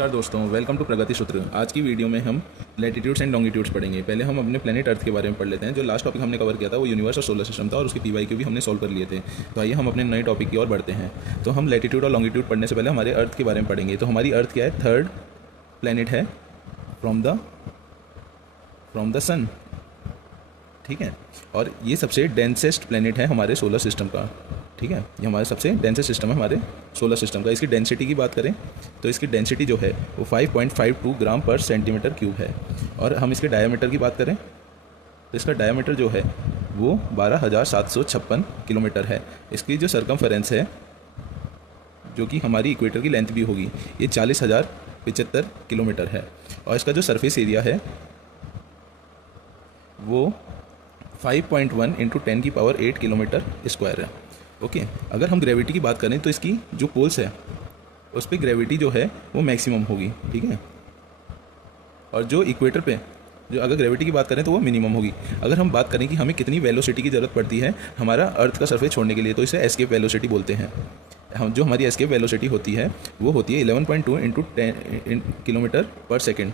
नमस्कार दोस्तों, welcome to प्रगति सूत्र। आज की वीडियो में हम लैटिट्यूड्स एंड लॉन्गिट्यूड्स पढ़ेंगे। पहले हम अपने प्लेनेट अर्थ के बारे में पढ़ लेते हैं। जो लास्ट टॉपिक हमने कवर किया था वो यूनिवर्स और सोलर सिस्टम था और उसके पीवाईक्यू भी हमने सॉल्व कर लिए थे। तो आइए हम अपने नए टॉपिक की ओर बढ़ते हैं। तो हम लैटिट्यूड और लॉन्गिट्यूड पढ़ने से पहले हमारे अर्थ के बारे में पढ़ेंगे। तो हमारी अर्थ क्या है? थर्ड प्लेनेट है फ्रॉम द सन, ठीक है। और ये सबसे डेंसेस्ट प्लेनेट है हमारे सोलर सिस्टम का, ठीक है। ये हमारे सबसे डेंसेस्ट सिस्टम है हमारे सोलर सिस्टम का। इसकी डेंसिटी की बात करें तो इसकी डेंसिटी जो है वो 5.52 ग्राम पर सेंटीमीटर क्यूब है। और हम इसके डायमीटर की बात करें तो इसका डायमीटर जो है वो 12,756 किलोमीटर है। इसकी जो सरकमफेरेंस है, जो कि हमारी इक्वेटर की लेंथ भी होगी, ये 40,075 किलोमीटर है। और इसका जो सरफेस एरिया है वो 5.1 इंटू 10⁸ किलोमीटर स्क्वायर है। ओके। अगर हम ग्रेविटी की बात करें तो इसकी जो पोल्स है उस पर ग्रेविटी जो है वो मैक्सिमम होगी, ठीक है। और जो इक्वेटर पे जो अगर ग्रेविटी की बात करें तो वो मिनिमम होगी। अगर हम बात करें कि हमें कितनी वेलोसिटी की ज़रूरत पड़ती है हमारा अर्थ का सरफेस छोड़ने के लिए, तो इसे एस्केप वेलोसिटी बोलते हैं। हम जो हमारी एस्केप वेलोसिटी होती है वो होती है 11.2 इंटू 10 किलोमीटर पर सेकेंड,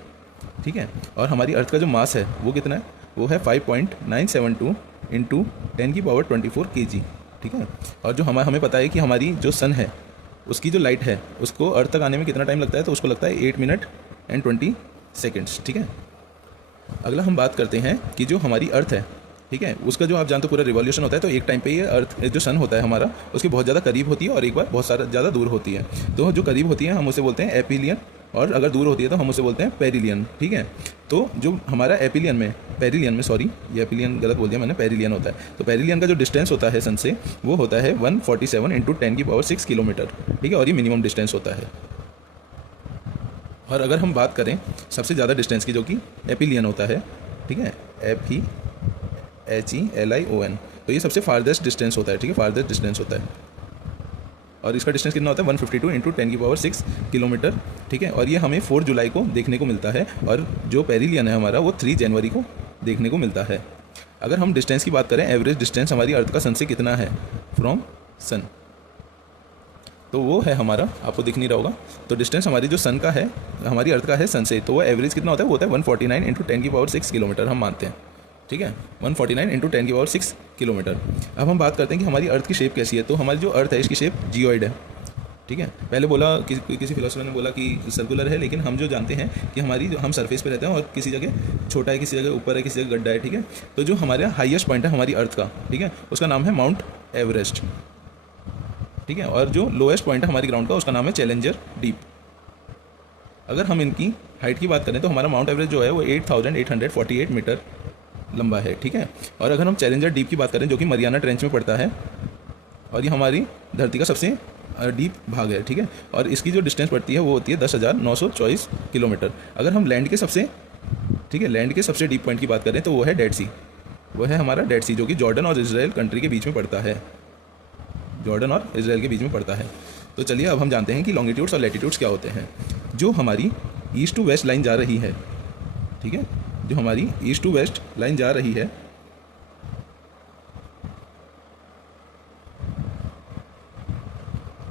ठीक है। और हमारी अर्थ का जो मास है वो कितना है? वो है 5.972 इंटू 10⁻24 kg, ठीक है। और जो हमें पता है कि हमारी जो सन है उसकी जो लाइट है उसको अर्थ तक आने में कितना टाइम लगता है, तो उसको लगता है 8 मिनट एंड 20 सेकेंड्स, ठीक है। अगला हम बात करते हैं कि जो हमारी अर्थ है, ठीक है, उसका जो आप जानते हो पूरा रिवॉल्यूशन होता है। तो एक टाइम पे ये अर्थ जो सन होता है हमारा उसके बहुत ज़्यादा करीब होती है और एक बार बहुत ज़्यादा दूर होती है। तो जो करीब होती है हम उसे बोलते हैं एपिलियन, और अगर दूर होती है तो हम उसे बोलते हैं पेरिलियन, ठीक है। तो जो हमारा पेरिलियन में सॉरी, ये एपिलियन गलत बोल दिया मैंने, पेरिलियन होता है। तो पेरिलियन का जो डिस्टेंस होता है सन से वो होता है 147 इंटू 10⁻6 किलोमीटर, ठीक है। और ये मिनिमम डिस्टेंस होता है। और अगर हम बात करें सबसे ज़्यादा डिस्टेंस की, जो कि एपिलियन होता है, ठीक है, FEHELION, तो ये सबसे फारदेस्ट डिस्टेंस होता है, ठीक है, फारदेस्ट डिस्टेंस होता है। और इसका डिस्टेंस कितना होता है? 152 इंटू 10⁻6 किलोमीटर, ठीक है। और ये हमें 4 जुलाई को देखने को मिलता है। और जो पेरिलियन है हमारा वो 3 जनवरी को देखने को मिलता है। अगर हम डिस्टेंस की बात करें, एवरेज डिस्टेंस हमारी अर्थ का सन से कितना है फ्रॉम सन, तो वो है हमारा, आपको दिख नहीं रहा होगा, तो डिस्टेंस हमारी जो सन का है, हमारी अर्थ का है सन से, तो वो एवरेज कितना होता है? वो होता है 149 इंटू 10⁻6 किलोमीटर हम मानते हैं, ठीक है। 149 इंटू 10⁻6 किलोमीटर। अब हम बात करते हैं कि हमारी अर्थ की शेप कैसी है। तो हमारी जो अर्थ है इसकी शेप जियोइड है, ठीक है। पहले बोला किसी फिलोसोफर ने बोला कि सर्कुलर है, लेकिन हम जो जानते हैं कि हम सरफेस पे रहते हैं और किसी जगह छोटा है, किसी जगह ऊपर है, किसी जगह गड्ढा है, ठीक है। तो जो हमारा हाईएस्ट पॉइंट है हमारी अर्थ का, ठीक है, उसका नाम है माउंट एवरेस्ट, ठीक है। और जो लोएस्ट पॉइंट है हमारी ग्राउंड का उसका नाम है चैलेंजर डीप। अगर हम इनकी हाइट की बात करें तो हमारा माउंट एवरेस्ट जो है वो 8,848 मीटर लंबा है, ठीक है। और अगर हम चैलेंजर डीप की बात करें जो कि मरियाना ट्रेंच में पड़ता है, और ये हमारी धरती का सबसे डीप भाग है, ठीक है। और इसकी जो डिस्टेंस पड़ती है वो होती है 10,924 किलोमीटर। अगर हम लैंड के सबसे डीप पॉइंट की बात करें तो वो है डेड सी, वो है हमारा डेड सी, जो कि जॉर्डन और इजराइल कंट्री के बीच में पड़ता है, जॉर्डन और इजराइल के बीच में पड़ता है। तो चलिए अब हम जानते हैं कि लॉन्गिट्यूड्स और लैटिट्यूड्स क्या होते हैं। जो हमारी ईस्ट टू वेस्ट लाइन जा रही है, ठीक है, जो हमारी ईस्ट टू वेस्ट लाइन जा रही है,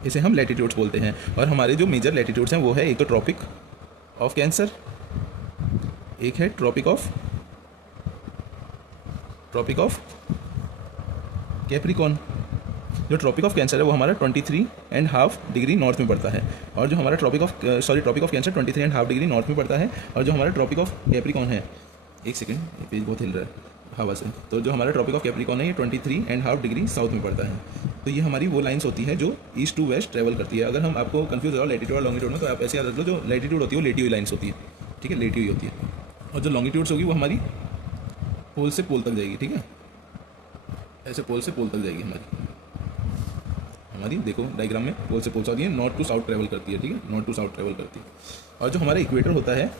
इसे हम लैटिट्यूड्स बोलते हैं। और हमारे जो मेजर लैटिट्यूड्स हैं वो है, एक तो ट्रॉपिक ऑफ कैंसर, एक है ट्रॉपिक ऑफ कैप्रिकॉर्न। जो ट्रॉपिक ऑफ कैंसर है वो हमारा 23.5 डिग्री नॉर्थ में पड़ता है। और जो हमारा Tropic of Cancer 23.5 degree north में पड़ता है। और जो हमारा ट्रॉपिक ऑफ कैप्रिकॉर्न है, एक सेकेंड, ये पेज बहुत हिल रहा है हवा से, तो जो हमारा ट्रॉपिक ऑफ कैप्रिकॉर्न है ये 23.5 डिग्री साउथ में पड़ता है। तो ये हमारी वो लाइन्स होती है जो ईस्ट टू वेस्ट ट्रैवल करती है। अगर हम आपको कंफ्यूज हो लैटिट्यूड और लॉन्गिट्यूड में, तो आप ऐसे याद रख लो, जो लैटिट्यूड होती है वो लेटी हुई लाइन्स होती है, ठीक है, लेटी हुई होती है। और जो लॉन्गिट्यूड्स होगी वो हमारी पोल से पोल तक जाएगी, ठीक है, ऐसे पोल से पोल तक जाएगी हमारी देखो डायग्राम में पोल से पोल से, और ये नॉर्थ टू साउथ ट्रैवल करती है, ठीक है, नॉर्थ टू साउथ ट्रैवल करती है। और जो हमारा इक्वेटर होता है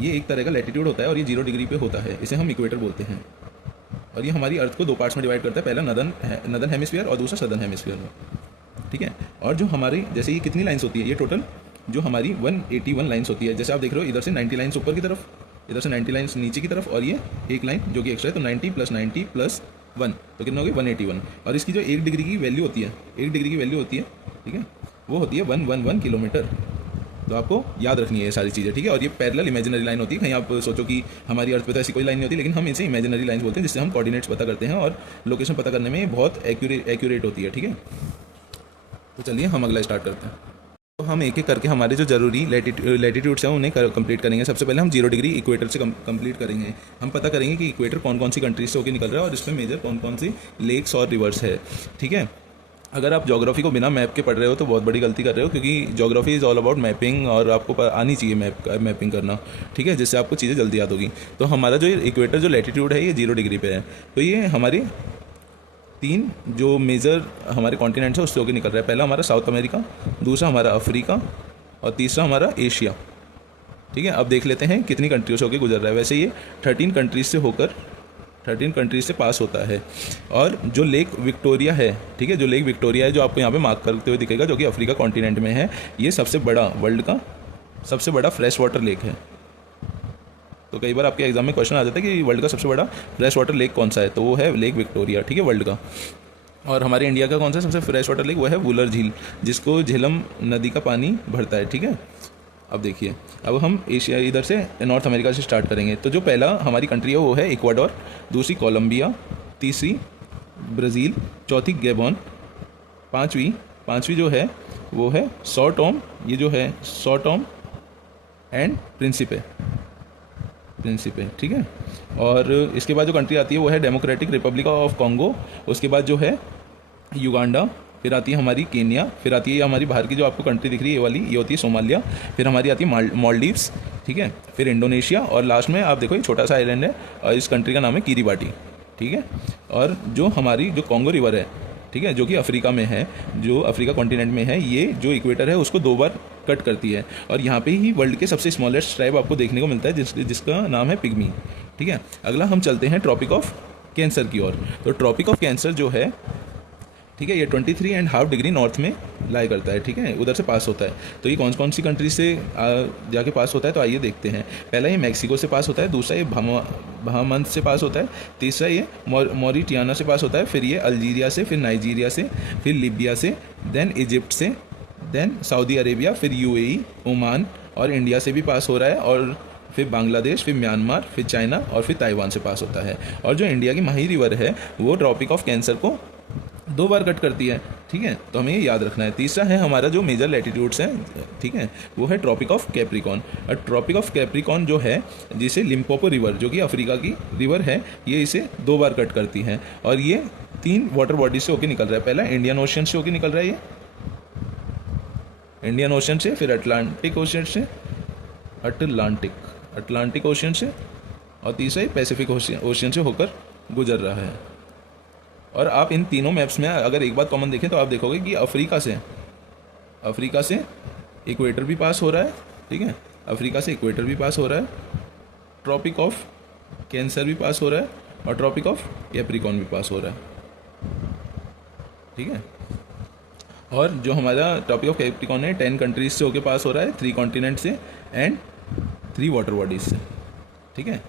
ये एक तरह का लैटिट्यूड होता है और ये 0 डिग्री पे होता है, इसे हम इक्वेटर बोलते हैं। और ये हमारी अर्थ को 2 पार्ट्स में डिवाइड करता है, पहला नदर्न हेमिस्फीयर और दूसरा सदर्न हेमिस्फीयर में, ठीक है। और जो हमारी जैसे ये कितनी लाइन्स होती है, ये टोटल जो हमारी 181 लाइन्स होती है। जैसे आप देख रहे हो इधर से 90 लाइन्स ऊपर की तरफ, इधर से 90 लाइन्स नीचे की तरफ, और ये एक लाइन जो कि एक्स्ट्रा है, तो 90 + 90 + 1 तो कितना हो गया 181। और इसकी जो 1 डिग्री की वैल्यू होती है, 1 डिग्री की वैल्यू होती है, ठीक है, वो होती है 111 किलोमीटर। तो आपको याद रखनी है ये सारी चीज़ें, ठीक है। और ये पैरेलल इमेजिनरी लाइन होती है। कहीं आप सोचो कि हमारी अर्थ पे तो ऐसी कोई लाइन नहीं होती, लेकिन हम इसे इमेजिनरी लाइन बोलते हैं, जिससे हम कोऑर्डिनेट्स पता करते हैं और लोकेशन पता करने में बहुत एक्यूरेट होती है, ठीक है। तो चलिए हम अगला स्टार्ट करते हैं। तो हम एक एक करके हमारे जो ज़रूरी लैटिट्यूड्स हैं उन्हें कंप्लीट करेंगे। सबसे पहले हम 0 डिग्री इक्वेटर से कंप्लीट करेंगे। हम पता करेंगे कि इक्वेटर कौन कौन सी कंट्रीज से होकर निकल रहा है और इसमें मेजर कौन कौन सी लेक्स और रिवर्स है, ठीक है। अगर आप ज्योग्राफी को बिना मैप के पढ़ रहे हो तो बहुत बड़ी गलती कर रहे हो, क्योंकि geography is all about mapping और आपको आनी चाहिए मैपिंग करना, ठीक है, जिससे आपको चीज़ें जल्दी याद होगी। तो हमारा जो इक्वेटर जो लैटिट्यूड है ये 0 डिग्री पे है। तो ये हमारी 3 जो मेजर हमारे कॉन्टिनेंट्स है उससे होकर निकल रहा है। पहला हमारा साउथ अमेरिका, दूसरा हमारा अफ्रीका और तीसरा हमारा एशिया, ठीक है। अब देख लेते हैं कितनी कंट्रीज से होकर गुजर रहा है। वैसे ये 13 कंट्रीज से पास होता है। और जो लेक विक्टोरिया है, ठीक है, जो लेक विक्टोरिया है जो आपको यहाँ पे मार्क करते हुए दिखेगा, जो कि अफ्रीका कॉन्टिनेंट में है, ये सबसे बड़ा वर्ल्ड का सबसे बड़ा फ्रेश वाटर लेक है। तो कई बार आपके एग्जाम में क्वेश्चन आ जाता है कि वर्ल्ड का सबसे बड़ा फ्रेश वाटर लेक कौन सा है, तो वो है लेक विक्टोरिया, ठीक है, वर्ल्ड का। और हमारे इंडिया का कौन सा सबसे फ्रेश वाटर लेक, वो है वुलर झील, जिसको झेलम नदी का पानी भरता है, ठीक है। अब देखिए, अब हम एशिया इधर से नॉर्थ अमेरिका से स्टार्ट करेंगे। तो जो पहला हमारी कंट्री है वो है इक्वाडोर, दूसरी कोलंबिया, तीसरी ब्राज़ील, चौथी गैबोन, पाँचवीं जो है वो है सॉ टोम, ये जो है सॉ टोम एंड प्रिंसिपे, ठीक है। और इसके बाद जो कंट्री आती है वो है डेमोक्रेटिक रिपब्लिक ऑफ कॉन्गो, उसके बाद जो है युगांडा, फिर आती है हमारी केन्या, फिर आती है हमारी बाहर की जो आपको कंट्री दिख रही है ये वाली, ये होती है सोमालिया, फिर हमारी आती है मालदीव्स, ठीक है, फिर इंडोनेशिया, और लास्ट में आप देखो एक छोटा सा आइलैंड है और इस कंट्री का नाम है किरीबाटी, ठीक है। और जो हमारी जो कॉन्गो रिवर है, ठीक है, जो कि अफ्रीका में है, जो अफ्रीका कॉन्टिनेंट में है, ये जो इक्वेटर है उसको 2 बार कट करती है। और यहाँ पे ही वर्ल्ड के सबसे स्मॉलेस्ट ट्राइब आपको देखने को मिलता है, जिसका नाम है पिग्मी, ठीक है। अगला हम चलते हैं ट्रॉपिक ऑफ कैंसर की ओर। तो ट्रॉपिक ऑफ कैंसर जो है, ठीक है, ये 23.5 डिग्री नॉर्थ में लाई करता है, ठीक है, उधर से पास होता है। तो ये कौन कौन सी कंट्री से जाके पास होता है, तो आइए देखते हैं। पहला ये मैक्सिको से पास होता है, दूसरा ये बहामंस से पास होता है, तीसरा ये मॉरिटानिया से पास होता है, फिर ये अल्जीरिया से, फिर नाइजीरिया से, फिर लीबिया से, देन इजिप्ट से, देन सऊदी अरेबिया, फिर यूएई, ओमान और इंडिया से भी पास हो रहा है, और फिर बांग्लादेश, फिर म्यांमार, फिर चाइना और फिर ताइवान से पास होता है। और जो इंडिया की माही रिवर है वो ट्रॉपिक ऑफ कैंसर को 2 बार कट करती है, ठीक है, तो हमें ये याद रखना है। तीसरा है हमारा जो मेजर लैटिट्यूड्स हैं, ठीक है, वो है ट्रॉपिक ऑफ कैप्रिकॉन। और ट्रॉपिक ऑफ कैप्रिकॉन जो है, जिसे लिम्पोपो रिवर, जो कि अफ्रीका की रिवर है, ये इसे 2 बार कट करती है। और ये 3 वाटर बॉडीज से होकर निकल रहा है। पहला इंडियन ओशन से होकर निकल रहा है, ये इंडियन ओशन से, फिर अटलांटिक ओशन से, अटलांटिक ओशन से, और तीसरा पैसिफिक ओशन से होकर गुजर रहा है। और आप इन तीनों मैप्स में अगर एक बात कॉमन देखें तो आप देखोगे कि अफ्रीका से इक्वेटर भी पास हो रहा है, ठीक है, अफ्रीका से इक्वेटर भी पास हो रहा है, ट्रॉपिक ऑफ कैंसर भी पास हो रहा है, और ट्रॉपिक ऑफ कैप्रिकॉन भी पास हो रहा है, ठीक है। और जो हमारा टॉपिक ऑफ कैप्रिकॉन है 10 कंट्रीज से होकर पास हो रहा है, 3 कॉन्टिनेंट से एंड 3 वाटर बॉडीज से, ठीक है।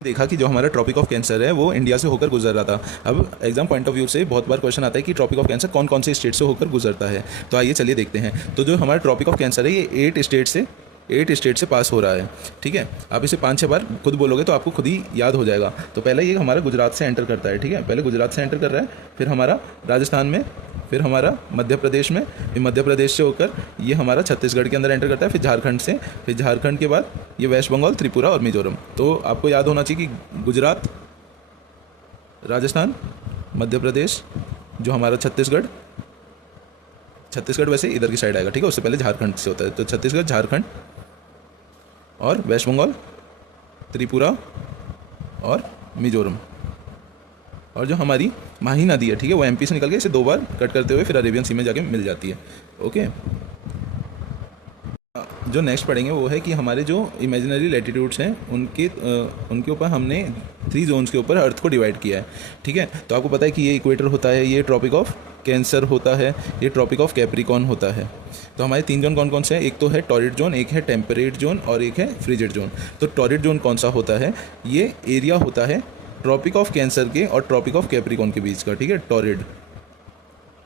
देखा कि जो हमारा ट्रॉपिक ऑफ कैंसर है वो इंडिया से होकर गुजर रहा था। अब एग्जाम पॉइंट ऑफ व्यू से बहुत बार क्वेश्चन आता है कि ट्रॉपिक ऑफ कैंसर कौन कौन से स्टेट से होकर गुजरता है, तो आइए चलिए देखते हैं। तो जो हमारा ट्रॉपिक ऑफ कैंसर है ये 8 स्टेट से पास हो रहा है, ठीक है। आप इसे 5-6 बार खुद बोलोगे तो आपको खुद ही याद हो जाएगा। तो पहले ये हमारा गुजरात से एंटर करता है, ठीक है, पहले गुजरात से एंटर कर रहा है, फिर हमारा राजस्थान में, फिर हमारा मध्य प्रदेश में, फिर मध्य प्रदेश से होकर ये हमारा छत्तीसगढ़ के अंदर एंटर करता है, फिर झारखंड से, फिर झारखंड के बाद ये वेस्ट बंगाल, त्रिपुरा और मिजोरम। तो आपको याद होना चाहिए कि गुजरात, राजस्थान, मध्य प्रदेश, जो हमारा छत्तीसगढ़ वैसे इधर की साइड आएगा, ठीक है, उससे पहले झारखंड से होता है। तो छत्तीसगढ़, झारखंड और वेस्ट बंगाल, त्रिपुरा और मिजोरम। और जो हमारी माही नदी है, ठीक है, वो एमपी से निकल के इसे 2 बार कट करते हुए फिर अरेबियन सी में जाके मिल जाती है, ओके। जो नेक्स्ट पढ़ेंगे वो है कि हमारे जो इमेजिनरी लैटिट्यूड्स हैं उनके ऊपर हमने 3 जोन्स के ऊपर अर्थ को डिवाइड किया है, ठीक है। तो आपको पता है कि ये इक्वेटर होता है, ये ट्रॉपिक ऑफ कैंसर होता है, ये ट्रॉपिक ऑफ कैप्रिकॉन होता है। तो हमारे 3 जोन कौन कौन से हैं, एक तो है टॉरिड जोन, एक है टेम्परेट जोन और एक है फ्रिजिड जोन। तो टॉरिड जोन कौन सा होता है, ये एरिया होता है ट्रॉपिक ऑफ कैंसर के और ट्रॉपिक ऑफ कैप्रिकॉन के बीच का, ठीक है, टॉरिड,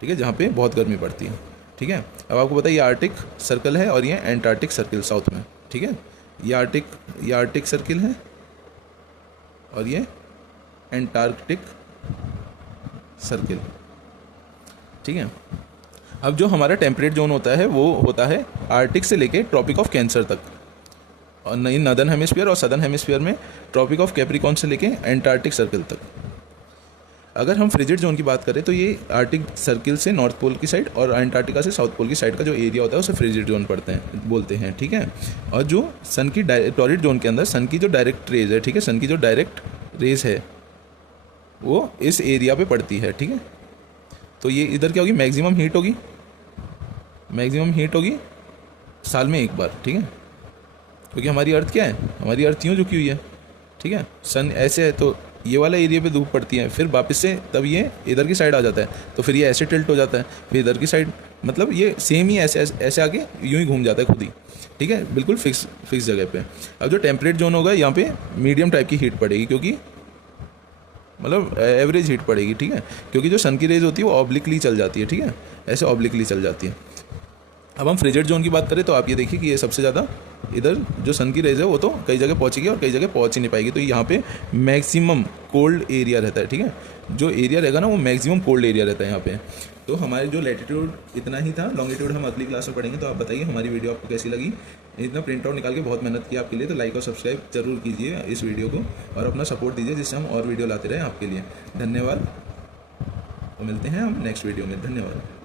ठीक है, जहाँ पे बहुत गर्मी पड़ती है। ठीक है। अब आपको पता है ये आर्टिक सर्कल है और ये एंटार्क्टिक सर्कल साउथ में, ठीक है। ये आर्टिक सर्कल है और ये एंटार्क्टिक सर्कल, ठीक है। अब जो हमारा टेम्परेट जोन होता है वो होता है आर्टिक से लेके ट्रॉपिक ऑफ कैंसर तक, और नई नदर्न हेमिस्फीयर और सदर्न हेमिस्फीयर में ट्रॉपिक ऑफ कैप्रिकॉर्न से लेके एंटार्क्टिक सर्कल तक। अगर हम फ्रिजिड जोन की बात करें तो ये आर्टिक सर्किल से नॉर्थ पोल की साइड और अंटार्कटिका से साउथ पोल की साइड का जो एरिया होता है उसे फ्रिजिड जोन बोलते हैं, ठीक है। और जो सन की टॉरिड जोन के अंदर सन की जो डायरेक्ट रेज है, ठीक है, सन की जो डायरेक्ट रेज है वो इस एरिया पे पड़ती है, ठीक है। तो ये इधर क्या होगी, मैक्सिमम हीट होगी साल में एक बार, ठीक है। क्योंकि हमारी अर्थ क्या है, हमारी अर्थ यूँ झुकी हुई है, ठीक है। सन ऐसे है तो ये वाला एरिया पे धूप पड़ती है, फिर वापस से तब ये इधर की साइड आ जाता है, तो फिर ये ऐसे टिल्ट हो जाता है, फिर इधर की साइड, मतलब ये सेम ही ऐसे आके यूँ ही घूम जाता है खुद ही, ठीक है, बिल्कुल फिक्स जगह पे। अब जो टेम्परेट जोन होगा यहाँ पे मीडियम टाइप की हीट पड़ेगी, क्योंकि मतलब एवरेज हीट पड़ेगी, ठीक है। क्योंकि जो सन की रेज होती है वो ऑब्लिकली चल जाती है, ठीक है, ऐसे ऑब्लिकली चल जाती है। अब हम फ्रिजिड जोन की बात करें तो आप ये देखिए कि ये सबसे ज़्यादा इधर जो सन की रेज है वो तो कई जगह पहुंचेगी और कई जगह पहुंच ही नहीं पाएगी, तो यहाँ पे मैक्सिमम कोल्ड एरिया रहता है, ठीक है। जो एरिया रहेगा ना वो मैक्सिमम कोल्ड एरिया रहता है यहाँ पे। तो हमारे जो लैटिट्यूड इतना ही था, लॉन्गिट्यूड हम अगली क्लास में पढ़ेंगे। तो आप बताइए हमारी वीडियो आपको कैसी लगी। इतना प्रिंट आउट निकाल के बहुत मेहनत की आपके लिए, तो लाइक और सब्सक्राइब जरूर कीजिए इस वीडियो को और अपना सपोर्ट दीजिए, जिससे हम और वीडियो लाते रहें आपके लिए। धन्यवाद। तो मिलते हैं हम नेक्स्ट वीडियो में। धन्यवाद।